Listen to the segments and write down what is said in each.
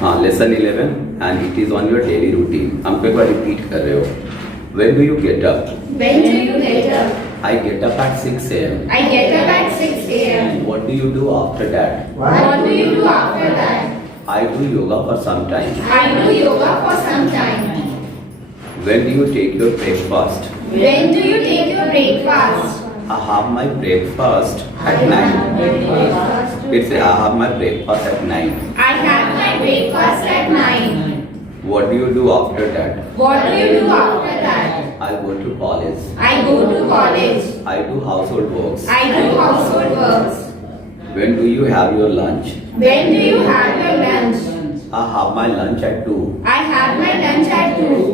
हाँ, lesson 11 and it is on your daily routine. हमको एक बार रिपीट कर रहे हो। When do you get up? When do you get up? I get up at 6 a.m. I get up at 6 a.m. What do you do after that? What do you do after that? I do yoga for some time. I do yoga for some time. When do you take your breakfast? When do you take your breakfast? I have my breakfast at 9. It's I have my breakfast at 9. I have my breakfast at 9. What do you do after that? What do you do after that? I go to college. I go to college. I do household works. I do household works. When do you have your lunch? When do you have your lunch? I have my lunch at 2. I have my lunch at 2.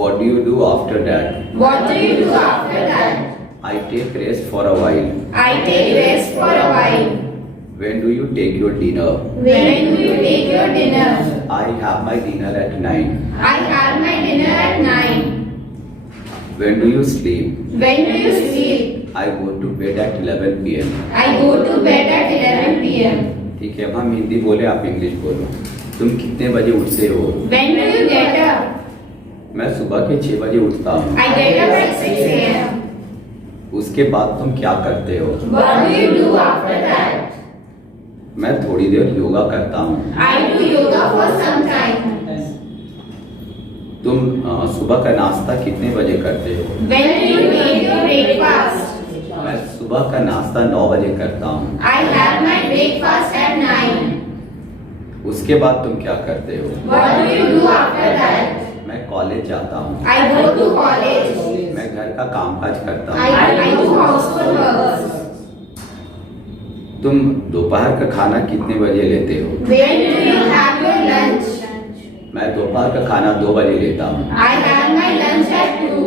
What do you do after that? What do you do after that? I take rest for a while. I take rest for a while. When do you take your dinner? When do you take your dinner? I have my dinner at 9. I have my dinner at 9. When do you sleep? When do you sleep? I go to bed at 11 p.m. I go to bed at 11 p.m. ठीक है, अब हम हिंदी बोले, आप English बोलो। तुम कितने बजे उठते हो? When do you get up? मैं सुबह के 6 बजे उठता हूँ। I get up at 6 a.m. उसके बाद तुम क्या करते हो? What do you do after that? मैं थोड़ी देर योगा करता हूँ। I do yoga for some time. तुम सुबह का नाश्ता कितने बजे करते हो? When do you take your breakfast? मैं सुबह का नाश्ता 9 बजे करता हूँ। I have my breakfast at 9. उसके बाद तुम क्या करते हो? What do you do after that? मैं कॉलेज जाता हूँ। I go to college. मैं घर का कामकाज करता I हूँ। do household works. तुम दोपहर का खाना कितने बजे लेते हो? When do you have your lunch? मैं दोपहर का खाना 2 बजे लेता हूँ। I have my lunch at 2.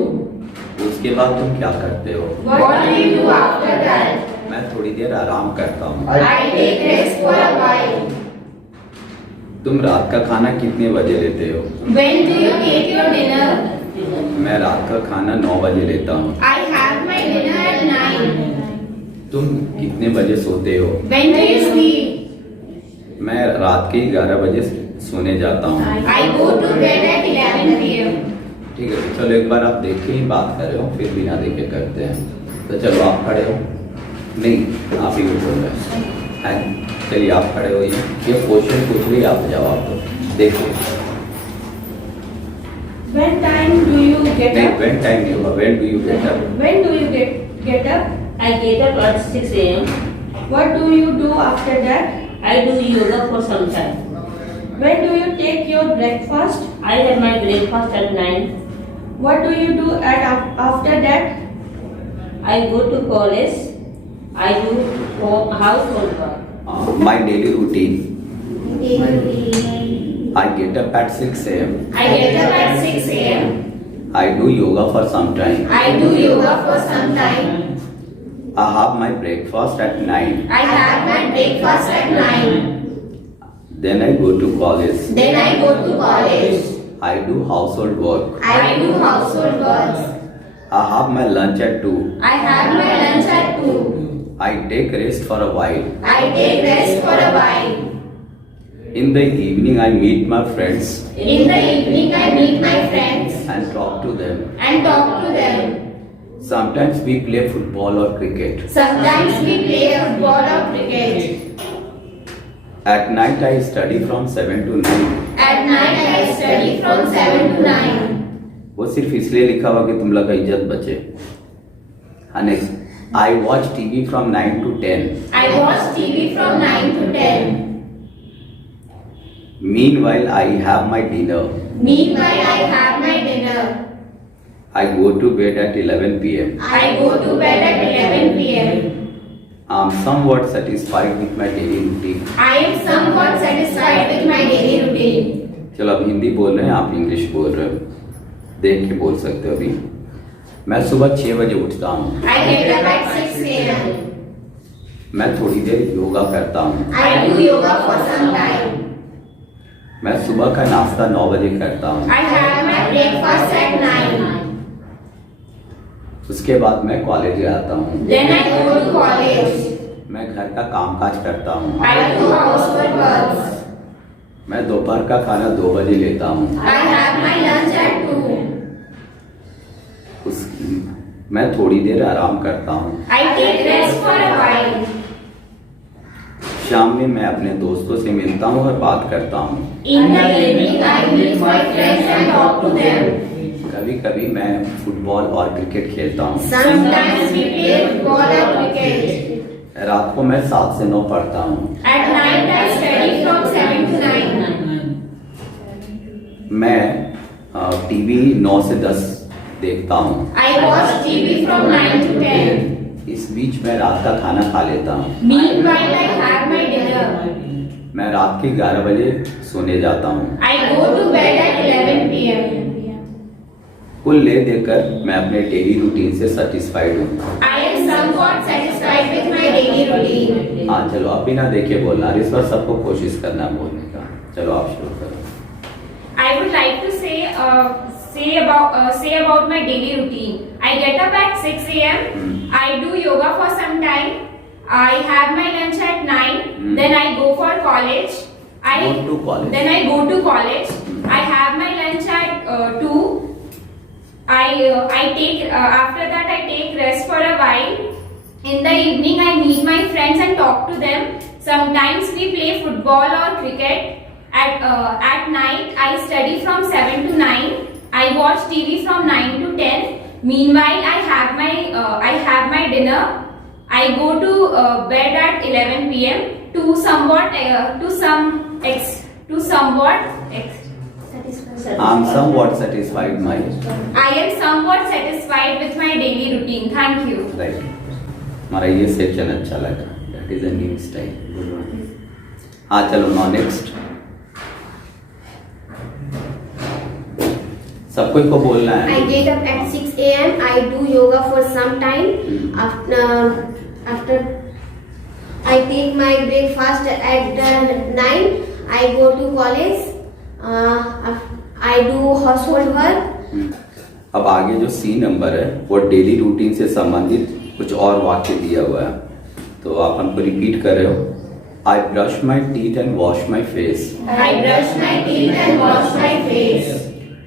उसके बाद तुम क्या करते हो? What do you do after that? मैं थोड़ी देर आराम करता हूँ। I take rest for a while. तुम रात का खाना कितने बजे लेते हो? When do you take your dinner? मैं रात का खाना 9 बजे लेता हूँ। I have my dinner at 9. तुम कितने बजे सोते हो? When do you sleep? मैं रात के 11 बजे सोने जाता हूँ। I go to bed at 11 p.m. ठीक है, तो चलो एक बार आप देख के ही बात कर रहे हो, फिर बिना देखे करते हैं। तो चलो आप खड़े हो। नहीं, आप ही बोल रहे हैं। चलिए आप खड़े हो। ये क्वेश्चन पूछ रही है, आप जवाब दो। देखिए। When time do you get नहीं, up? when time नहीं होगा, when do you get up? When do you get up? I get up at 6 a.m. What do you do after that? I do yoga for some time. When do you take your breakfast? I have my breakfast at 9. What do you do after that? I go to college. I do household work. My daily routine. I get up at 6 a.m. I get up at 6 a.m. I do yoga for some time. I do yoga for some time. I have my breakfast at 9. I have my breakfast at 9. Then I go to college. Then I go to college. I do household work. I do household works. I have my lunch at 2. I have my lunch at 2. I take rest for a while. I take rest for a while. In the evening I meet my friends In the evening I meet my friends and talk to them. and talk to them. Sometimes we play football or cricket. Sometimes we play football or cricket. At night I study from 7 to 9. At night I study from 7 to 9. वो सिर्फ इसलिए लिखा हुआ कि तुम लोग का इज्जत बचे। Next, I watch TV from 9 to 10. I watch TV from 9 to 10. Meanwhile I have my dinner. Meanwhile I have my dinner. I go to bed at 11 p.m. I go to bed at 11 p.m. I am somewhat satisfied with my daily routine. I am somewhat satisfied with my daily routine. चलो अब हिंदी बोल रहे हैं, आप English बोल रहे हो, देख के बोल सकते हो। अभी मैं सुबह 6 बजे उठता हूँ। I get up at 6 a.m. मैं थोड़ी देर योगा करता हूँ। I do yoga for some time. मैं सुबह का नाश्ता 9 बजे करता हूँ। I have my breakfast at 9. उसके बाद मैं कॉलेज जाता हूँ। Then I go to college. मैं घर का कामकाज करता हूँ। I do household works. मैं दोपहर का खाना 2 बजे लेता हूँ। I have my lunch at 2. मैं थोड़ी देर आराम करता हूँ। I take rest for a while. शाम में मैं अपने दोस्तों से मिलता हूँ और बात करता हूँ। In the evening, I meet my friends and talk to them. कभी कभी मैं फुटबॉल और क्रिकेट खेलता हूँ। Sometimes we play football or cricket. रात को मैं 7 से 9 पढ़ता हूँ। At night, I study from 7 to 9. मैं टीवी 9 से 10 देखता हूँ। I watch TV from 9 to 10. इस बीच मैं रात का खाना खा लेता हूँ। Meanwhile, I have my dinner. मैं रात के 11 बजे सोने जाता हूँ। I go to bed at 11 p.m. कुल ले देकर मैं अपने डेली रूटीन से सेटिस्फाइड हूँ। I am somewhat satisfied with my daily routine. हाँ चलो, आप बिना देखे बोलना, इस बार सबको कोशिश करना बोलने का। चलो आप शुरू करो। I would like to say about my daily routine. I get up at 6 a.m. I do yoga for some time. I have my lunch at 9. Then I go for college. Go to college. Then I go to college. I have my lunch at 2. I take after that I take rest for a while. In the evening I meet my friends and talk to them. Sometimes we play football or cricket. At night I study from 7 to 9. I watch TV from 9 to 10. Meanwhile I have my dinner. I go to bed at 11 p.m. I'm somewhat satisfied my I am somewhat satisfied with my daily routine. Thank you. right. हमारा ये section अच्छा लगा। That is a new style. Good one. हाँ चलो now next. सबको को बोलना है। I get up at 6 a.m. I do yoga for some time. After I take my breakfast at 9. I go to college. I do household work. अब आगे जो C number है वो डेली रूटीन से संबंधित कुछ और वाक्य दिया हुआ है, तो आप हमको रिपीट कर रहे हो। I brush my teeth and wash my face. I brush my teeth and wash my face.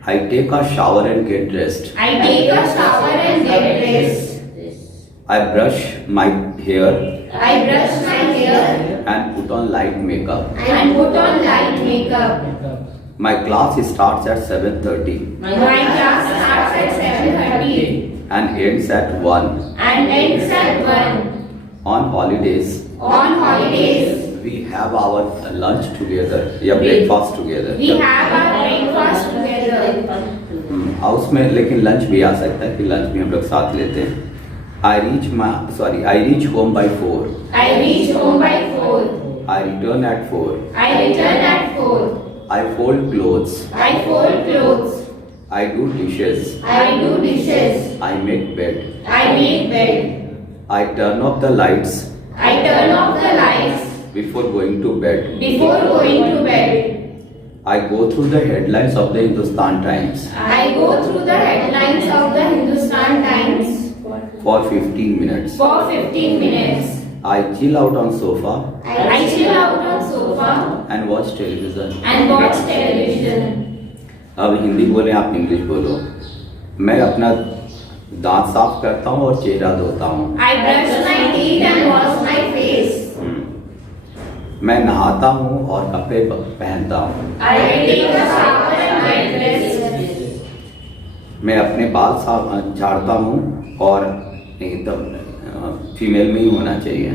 I take a shower and get dressed. I take a shower and get dressed. I brush my hair I brush my hair and put on light makeup. and put on light makeup. My class starts at 7:30 My class starts at 7:30 and ends at 1. and ends at 1. On holidays, On holidays, we have our lunch together या breakfast together. we have our breakfast together. House में लेकिन lunch भी आ सकता है कि lunch भी हम लोग साथ लेते हैं। I reach home by 4. I reach home by 4. I return at 4. I return at 4. I fold clothes. I fold clothes. I do dishes. I do dishes. I make bed. I make bed. I turn off the lights I turn off the lights before going to bed. before going to bed. I go through the headlines of the Hindustan Times I go through the headlines of the Hindustan Times for 15 minutes. for 15 minutes. I chill out on sofa I chill out on sofa and watch television. and watch television. अब हिंदी बोले, आप English बोलो। मैं अपना दांत साफ करता हूँ और चेहरा धोता हूँ। I brush my teeth and wash my face. मैं नहाता हूँ और कपड़े पहनता हूँ। I take a shower and I dress. मैं अपने बाल साफ झाड़ता हूँ और नहीं तब फीमेल में ही होना चाहिए।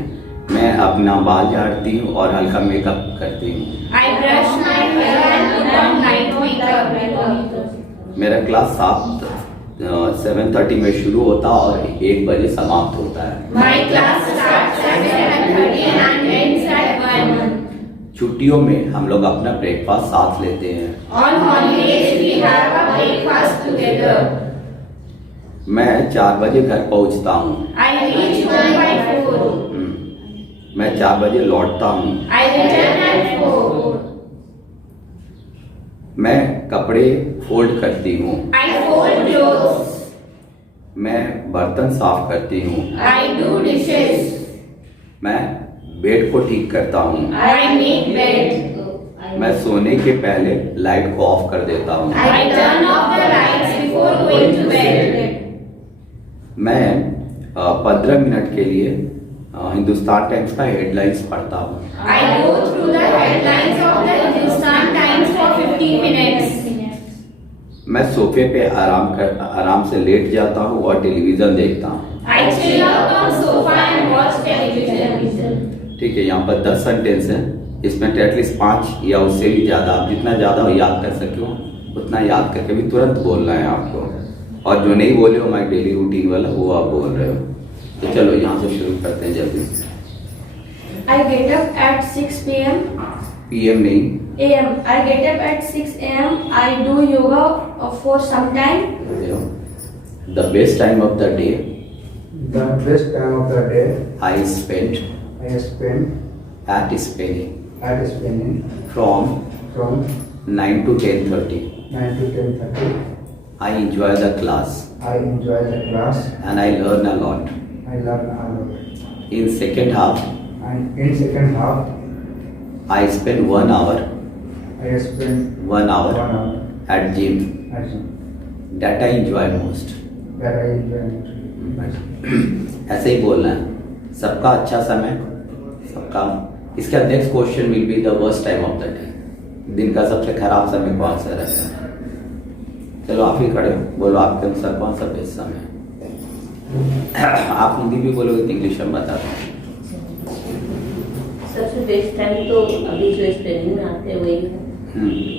मैं अपना बाल झाड़ती हूँ और हल्का मेकअप करती हूँ। I brush my hair and put on light makeup. मेरा क्लास 7:30 में शुरू होता और 1 बजे समाप्त होता है। My class starts at 7:30 and ends at 1. छुट्टियों में हम लोग अपना ब्रेकफास्ट साथ लेते हैं। On holidays we have a breakfast together. मैं 4 बजे घर पहुंचता हूँ। I reach home by 4. मैं 4 बजे लौटता हूँ। I return at 4. मैं कपड़े फोल्ड करती हूँ। I fold clothes. मैं बर्तन साफ करती हूँ। I do dishes. मैं बेड को ठीक करता हूँ। I make bed. I मैं सोने के पहले लाइट को ऑफ कर देता हूँ। I turn off the lights before going to bed. मैं 15 मिनट के लिए हिंदुस्तान टाइम्स का हेडलाइंस पढ़ता हूँ। I go through the headlines of the Hindustan Times for 15 minutes. मैं सोफे पे आराम से लेट जाता हूँ और टेलीविजन देखता हूँ। I chill out on sofa and watch television. ठीक है, यहाँ पर 10 सेंटेंस हैं, इसमें एटलीस्ट 5 या उससे भी ज़्यादा, आप जितना ज़्यादा याद कर सके हो उतना याद करके भी तुरंत बोलना है आपको, और जो नहीं बोले हो माई डेली रूटीन वाला वो आप बोल रहे हो। तो चलो यहाँ से शुरू करते हैं जल्दी से। I get up at 6 p.m. PM नहीं, a.m. I get up at 6 a.m. I do yoga for some time. the best time of the day The best time of the day I spent I spend at spinning at spinning from from 9 to 10:30. 9 to 10:30. I enjoy the class I enjoy the class. and I learn a lot. I learn a lot. In second half, And in second half, I spend 1 hour I spend 1 hour 1 hour at gym at gym. that I enjoy most. That I enjoy most. ऐसे ही बोलना है, सबका अच्छा समय, सबका। इसका next question will be the worst time of the day, दिन का सबसे खराब समय कौन सा रहता है। चलो आप ही खड़े हो, बोलो आपके अनुसार कौन सा बेस्ट समय है। आप हिंदी भी बोलोगे तो इंग्लिश में बता दो। सबसे बेस्ट टाइम तो अभी जो ट्रेनिंग में आते हैं वही है,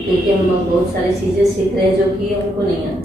क्योंकि हम बहुत सारी चीजें सीख रहे हैं जो कि हमको नहीं आती।